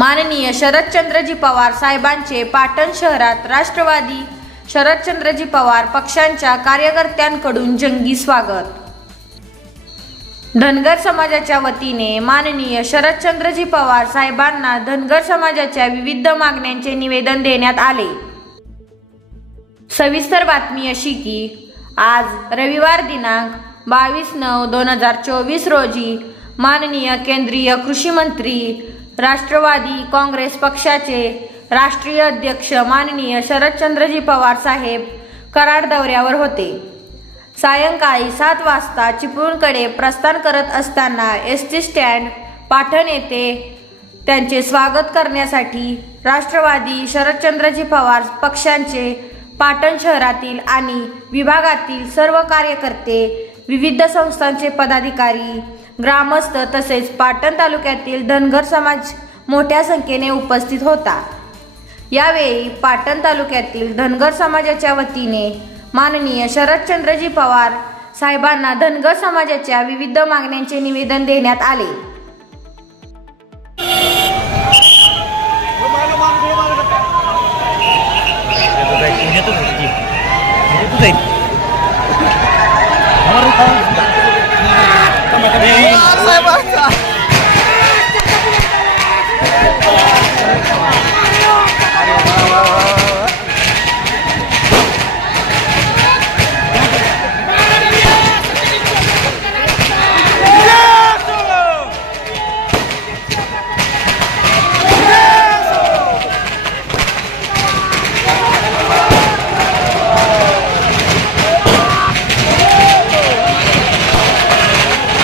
माननीय शरदचंद्रजी पवार साहेबांचे पाटण शहरात राष्ट्रवादी शरदचंद्रजी पवार पक्षांच्या कार्यकर्त्यांकडून जंगी स्वागत. धनगर समाजाच्या वतीने माननीय शरदचंद्रजी पवार साहेबांना धनगर समाजाच्या विविध मागण्यांचे निवेदन देण्यात आले. सविस्तर बातमी अशी की आज रविवार दिनांक बावीस नऊ दोन हजार चोवीस रोजी माननीय केंद्रीय कृषी मंत्री राष्ट्रवादी काँग्रेस पक्षाचे राष्ट्रीय अध्यक्ष माननीय शरदचंद्रजी पवार साहेब कराड दौऱ्यावर होते. सायंकाळी सात वाजता चिपळूणकडे प्रस्थान करत असताना एस टी स्टँड पाटण येथे त्यांचे स्वागत करण्यासाठी राष्ट्रवादी शरदचंद्रजी पवार पक्षांचे पाटण शहरातील आणि विभागातील सर्व कार्यकर्ते विविध संस्थांचे पदाधिकारी ग्रामस्थ तसेच पाटण तालुक्यातील धनगर समाज मोठ्या संख्येने उपस्थित होता. यावेळी पाटण तालुक्यातील धनगर समाजाच्या वतीने माननीय शरदचंद्रजी पवार साहेबांना धनगर समाजाच्या विविध मागण्यांचे निवेदन देण्यात आले. আমার